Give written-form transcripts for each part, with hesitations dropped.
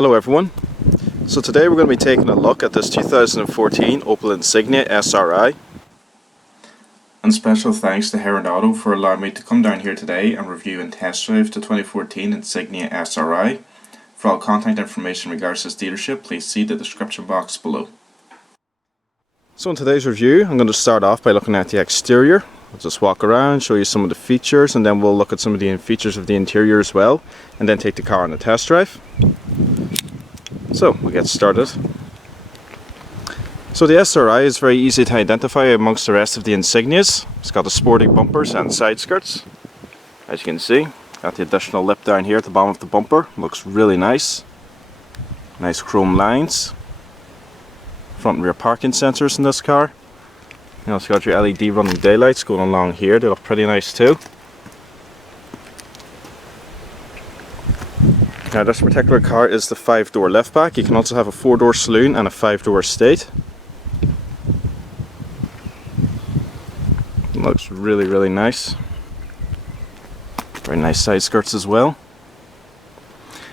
Hello everyone. So today we're going to be taking a look at this 2014 Opel Insignia SRI. And special thanks to Heron Auto for allowing me to come down here today and review and test drive the 2014 Insignia SRI. For all contact information in regards to this dealership, please see the description box below. So in today's review, I'm going to start off by looking at the exterior. I'll just walk around, show you some of the features, and then we'll look at some of the features of the interior as well, and then take the car on a test drive. So we'll get started. So the SRI is very easy to identify amongst the rest of the Insignias. It's got the sporty bumpers and side skirts. As you can see, got the additional lip down here at the bottom of the bumper. Looks really nice. Nice chrome lines. Front and rear parking sensors in this car. You also got your LED running daylights going along here. They look pretty nice too. Now this particular car is the 5-door liftback. You can also have a 4-door saloon and a 5-door estate. Looks really nice. Very nice side skirts as well.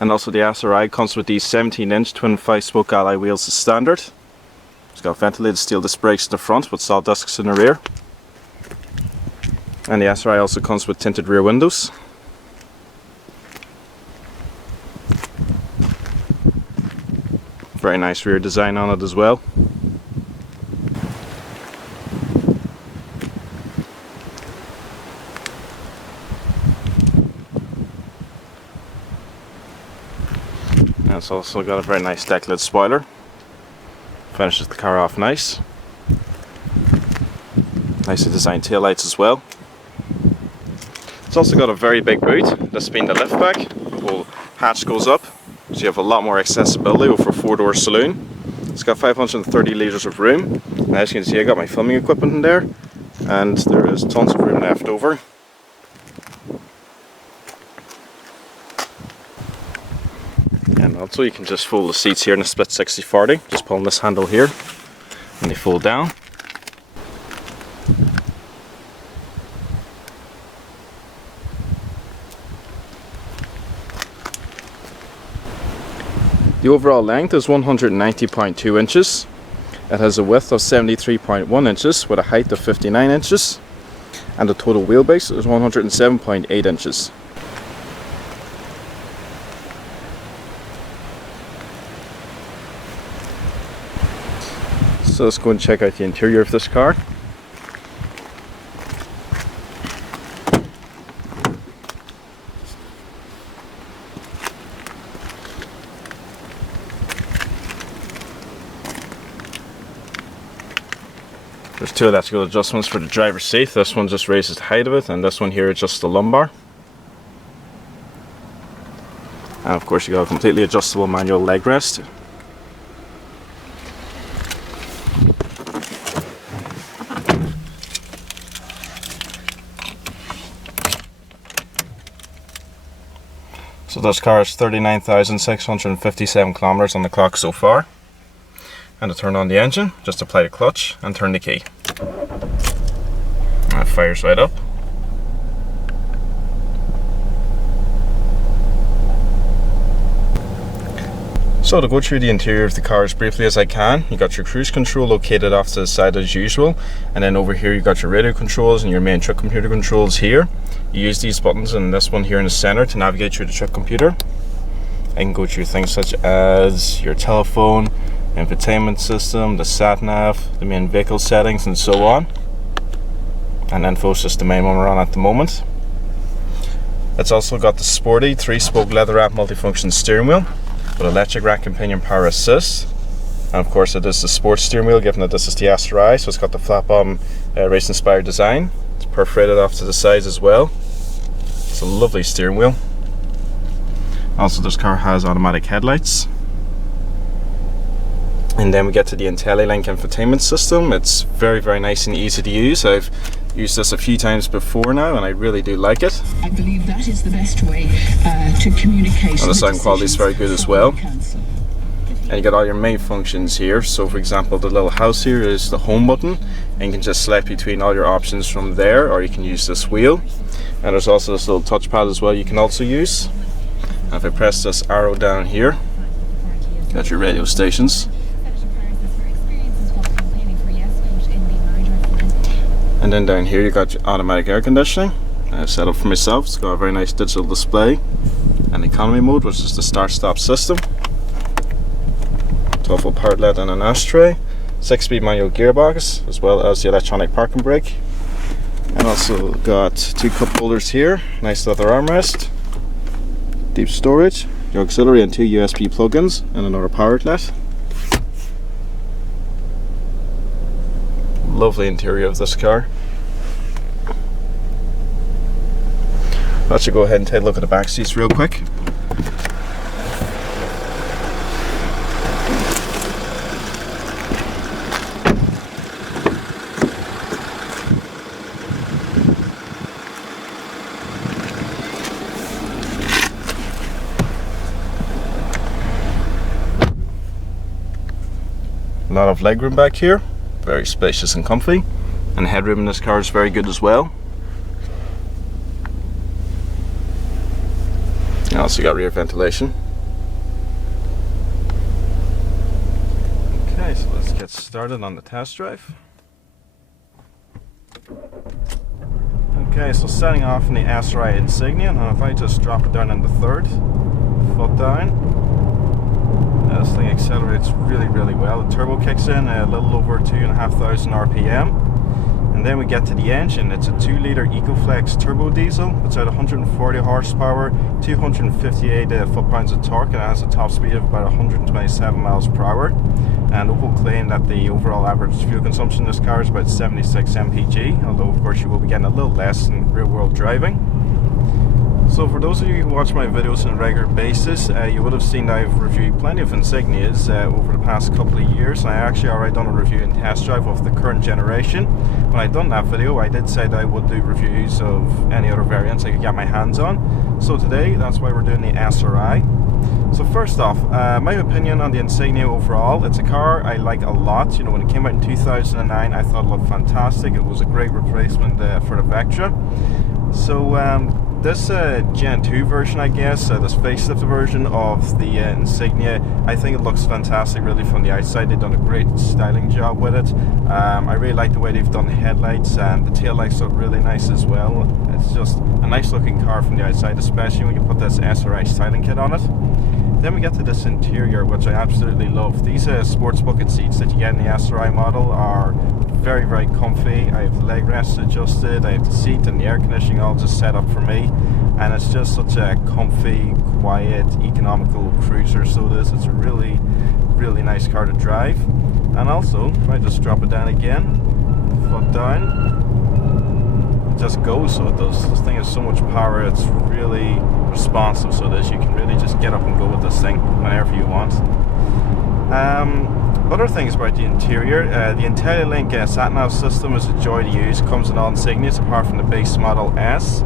And also the SRI comes with these 17-inch twin 5-spoke alloy wheels as standard. It's got ventilated steel disc brakes in the front with solid discs in the rear. And the SRI also comes with tinted rear windows. Very nice rear design on it as well. And it's also got a very nice deck lid spoiler. Finishes the car off nice. Nicely designed taillights as well. It's also got a very big boot, this being the liftback. The whole hatch goes up, so you have a lot more accessibility over a 4-door saloon. It's got 530 litres of room. And as you can see, I got my filming equipment in there, and there is tons of room left over. And also you can just fold the seats here in a split 60/40, just pulling this handle here, and they fold down. The overall length is 190.2 inches. It has a width of 73.1 inches with a height of 59 inches, and the total wheelbase is 107.8 inches. So let's go and check out the interior of this car. There's two electrical adjustments for the driver's seat. This one just raises the height of it, and this one here adjusts the lumbar. And of course you got a completely adjustable manual leg rest. So this car has 39,657 kilometers on the clock so far. And to turn on the engine, just apply the clutch and turn the key. And it fires right up. So to go through the interior of the car as briefly as I can, you got your cruise control located off to the side as usual, and then over here you got your radio controls and your main trip computer controls here. You use these buttons and this one here in the center to navigate through the trip computer. I can go through things such as your telephone, infotainment system, the sat nav, the main vehicle settings, and so on. And info's just the main one we're on at the moment. It's also got the sporty 3-spoke leather wrap multifunction steering wheel with electric rack and pinion power assist. And of course it is the sports steering wheel, given that this is the SRI, so it's got the flat bottom race inspired design. It's perforated off to the sides as well. It's a lovely steering wheel. Also this car has automatic headlights. And then we get to the IntelliLink infotainment system. It's very nice and easy to use. I've used this a few times before now and I really do like it. I believe that is the best way to communicate. And the sound quality is very good as well. And you got all your main functions here. So for example, the little house here is the home button, and you can just select between all your options from there, or you can use this wheel. And there's also this little touchpad as well you can also use. And if I press this arrow down here, Got your radio stations. And then down here you got your automatic air conditioning. I've set up for myself. It's got a very nice digital display. And economy mode, which is the start-stop system. 12-volt power LED and an ashtray. 6-speed manual gearbox, as well as the electronic parking brake. And also got 2 cup holders here. Nice leather armrest. Deep storage. Your auxiliary and 2 USB plug-ins and another power outlet. Lovely interior of this car. Let's go ahead and take a look at the back seats real quick. A lot of legroom back here, very spacious and comfy, and the headroom in this car is very good as well. You also got rear ventilation. Okay, so let's get started on the test drive. Okay, so setting off in the SRI Insignia, and if I just drop it down in the third, foot down. This thing accelerates really well. The turbo kicks in a little over 2,500 RPM. And then we get to the engine. It's a 2-litre EcoFlex turbo diesel. It's at 140 horsepower, 258 foot-pounds of torque, and it has a top speed of about 127 miles per hour. And Opel claim that the overall average fuel consumption in this car is about 76 mpg, although of course you will be getting a little less in real-world driving. So for those of you who watch my videos on a regular basis, you would have seen that I've reviewed plenty of Insignias over the past couple of years. I actually already done a review and test drive of the current generation. When I done that video, I did say that I would do reviews of any other variants I could get my hands on. So today, that's why we're doing the SRI. So first off, my opinion on the Insignia overall, it's a car I like a lot. You know, when it came out in 2009, I thought it looked fantastic. It was a great replacement for the Vectra. So this Gen 2 version, I guess, this facelift version of the Insignia, I think it looks fantastic really from the outside. They've done a great styling job with it. I really like the way they've done the headlights, and the taillights look really nice as well. It's just a nice looking car from the outside, especially when you put this SRI styling kit on it. Then we get to this interior, which I absolutely love. These sports bucket seats that you get in the SRI model are very comfy. I have the leg rests adjusted, I have the seat and the air conditioning all just set up for me, and it's just such a comfy, quiet, economical cruiser. So it's a really nice car to drive. And also, if I just drop it down again, foot down, it just goes. So it does. This thing has so much power. It's really responsive, so that you can really just get up and go with this thing whenever you want. Other things about the interior, the IntelliLink sat-nav system is a joy to use. It comes in all Insignias apart from the base model S.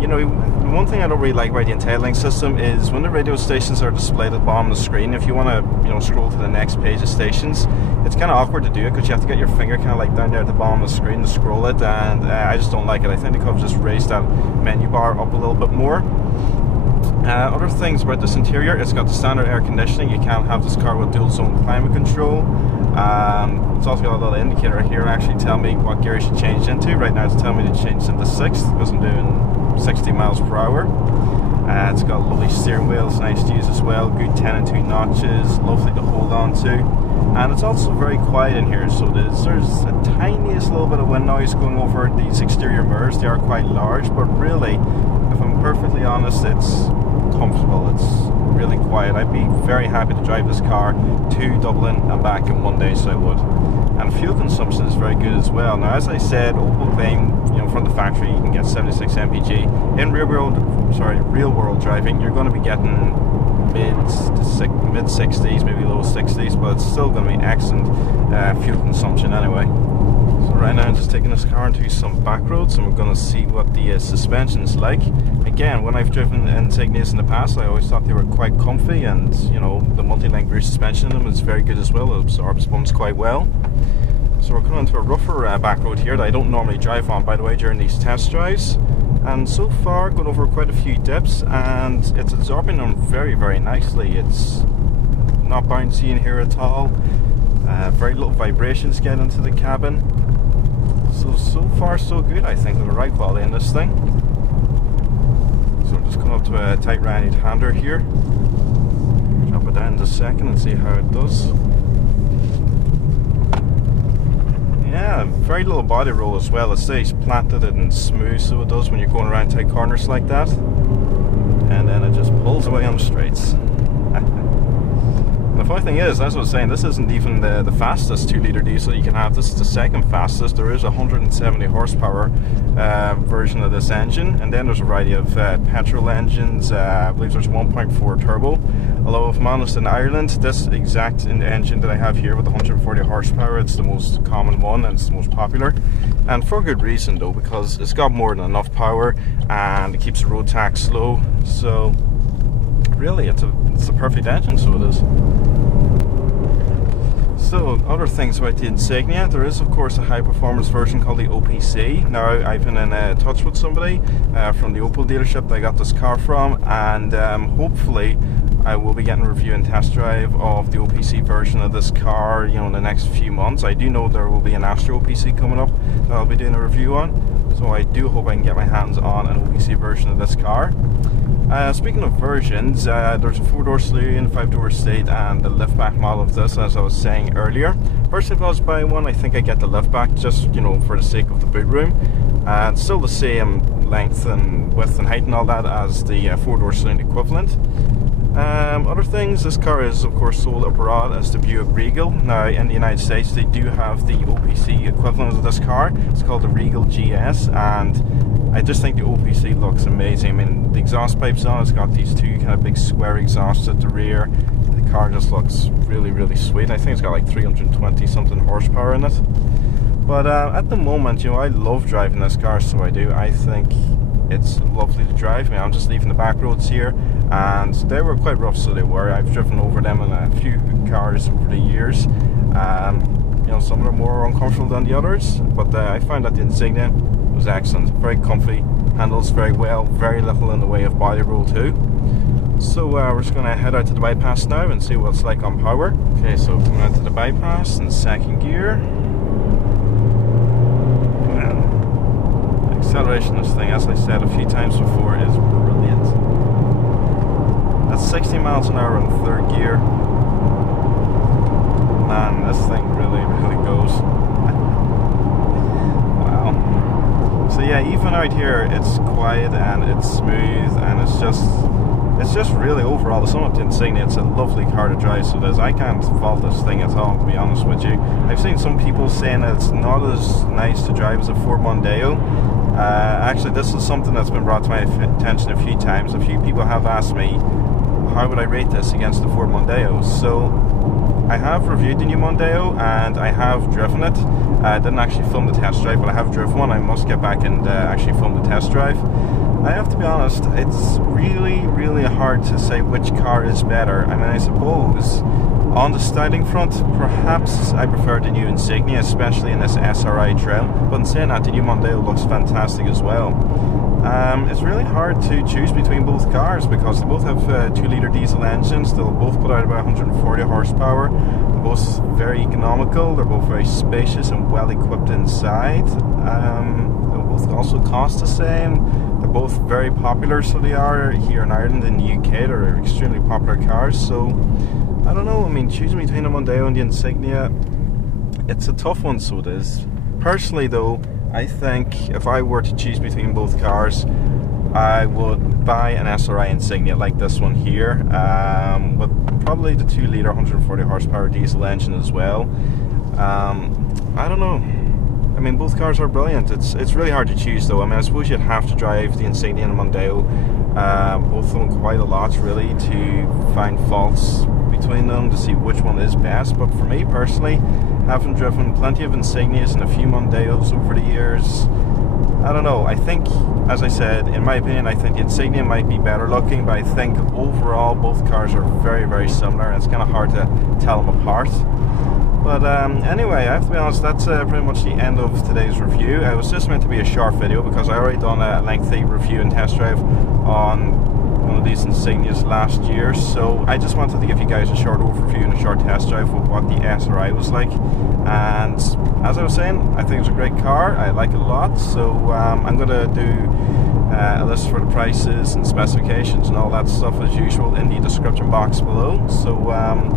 You know, the one thing I don't really like about the IntelliLink system is when the radio stations are displayed at the bottom of the screen, if you want to, you know, scroll to the next page of stations, it's kind of awkward to do it because you have to get your finger kind of like down there at the bottom of the screen to scroll it, and I just don't like it. I think they could have just raised that menu bar up a little bit more. Other things about this interior, it's got the standard air conditioning. You can't have this car with dual zone climate control. It's also got a little indicator here and actually tell me what gear I should change into. Right now it's telling me to change into 6th because I'm doing 60 miles per hour. It's got a lovely steering wheel, it's nice to use as well. Good 10 and 2 notches, lovely to hold on to. And it's also very quiet in here, so there's a tiniest little bit of wind noise going over these exterior mirrors. They are quite large, but really, if I'm perfectly honest, it's comfortable. It's really quiet. I'd be very happy to drive this car to Dublin and back in one day, so I would. And fuel consumption is very good as well. Now, as I said, Opel claim, you know, from the factory you can get 76 mpg. In real world driving, you're going to be getting mid 60s, maybe low 60s, but it's still going to be excellent fuel consumption anyway. So right now I'm just taking this car into some back roads and we're going to see what the suspension's like. Again, when I've driven Insignias in the past, I always thought they were quite comfy, and you know, the multi-link rear suspension in them is very good as well. It absorbs bumps quite well. So we're coming into a rougher back road here that I don't normally drive on, by the way, during these test drives. And so far, going over quite a few dips, and it's absorbing them very nicely. It's not bouncy in here at all. Very little vibrations get into the cabin. So far so good, I think. There's a right quality in this thing. So I'm just coming up to a tight right-hander here. Drop it down in just a second and see how it does. Yeah, very little body roll as well. It stays planted and smooth, so it does when you're going around tight corners like that. And then it just pulls away on the straights. The funny thing is, as I was saying, this isn't even the fastest 2-litre diesel you can have. This is the second fastest. There is a 170 horsepower version of this engine, and then there's a variety of petrol engines. I believe there's 1.4 turbo. Although, if I'm honest, in Ireland, this exact engine that I have here with 140 horsepower, it's the most common one and it's the most popular. And for good reason though, because it's got more than enough power and it keeps the road tax low. So really, it's a perfect engine, so it is. So, other things about the Insignia, there is of course a high performance version called the OPC. Now, I've been in touch with somebody from the Opel dealership that I got this car from, and hopefully I will be getting a review and test drive of the OPC version of this car, you know, in the next few months. I do know there will be an Astra OPC coming up that I'll be doing a review on, so I do hope I can get my hands on an OPC version of this car. Speaking of versions, there's a 4-door saloon, 5-door estate, and the liftback model of this, as I was saying earlier. Personally, if I was buying one, I think I get the liftback just, you know, for the sake of the boot room. It's still the same length and width and height and all that as the 4-door saloon equivalent. Other things, this car is of course sold abroad as the Buick Regal. Now in the United States they do have the OPC equivalent of this car. It's called the Regal GS, and I just think the OPC looks amazing. I mean, the exhaust pipes on it's got these two kind of big square exhausts at the rear. The car just looks really, really sweet. I think it's got like 320 something horsepower in it. But at the moment, you know, I love driving this car, so I do. I think it's lovely to drive. I mean, I'm just leaving the back roads here, and they were quite rough, so they were. I've driven over them in a few cars over the years. You know, some of them are more uncomfortable than the others, but I found that the Insignia was excellent. Very comfy, handles very well, very little in the way of body roll too. So we're just going to head out to the bypass now and see what it's like on power. Okay, so coming out to the bypass in second gear. Acceleration of this thing, as I said a few times before, is brilliant. That's 60 miles an hour in third gear. Man, this thing really, really goes. Wow. So yeah, even out here, it's quiet and it's smooth, and it's just really overall, the sum of the Insignia, it's a lovely car to drive, so it is. I can't fault this thing at all, to be honest with you. I've seen some people saying that it's not as nice to drive as a Ford Mondeo. Actually, this is something that's been brought to my attention a few times. A few people have asked me, how would I rate this against the Ford Mondeo? So, I have reviewed the new Mondeo, and I have driven it. I didn't actually film the test drive, but I have driven one. I must get back and actually film the test drive. I have to be honest, it's really, really hard to say which car is better. I mean, I suppose on the styling front, perhaps I prefer the new Insignia, especially in this SRI trim. But in saying that, the new Mondeo looks fantastic as well. It's really hard to choose between both cars because they both have 2-litre diesel engines. They'll both put out about 140 horsepower. They're both very economical. They're both very spacious and well equipped inside. They'll both also cost the same. They're both very popular, so they are here in Ireland. In the UK, they're extremely popular cars. So I don't know. I mean, choosing between the Mondeo and the Insignia, it's a tough one. So it is. Personally, though, I think if I were to choose between both cars, I would buy an SRI Insignia like this one here, with probably the 2-litre 140 horsepower diesel engine as well. I don't know. I mean, both cars are brilliant. It's really hard to choose though. I mean, I suppose you'd have to drive the Insignia and the Mondeo, both of them quite a lot really, to find faults between them to see which one is best. But for me personally, having driven plenty of Insignias and a few Mondeos over the years, I don't know. I think, as I said, in my opinion, I think the Insignia might be better looking, but I think overall both cars are very, very similar, and it's kind of hard to tell them apart. But anyway, I have to be honest, that's pretty much the end of today's review. It was just meant to be a short video because I already done a lengthy review and test drive on one of these Insignias last year, so I just wanted to give you guys a short overview and a short test drive of what the SRI was like. And as I was saying, I think it's a great car. I like it a lot, so I'm going to do a list for the prices and specifications and all that stuff as usual in the description box below. So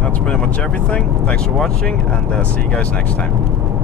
that's pretty much everything. Thanks for watching, and see you guys next time.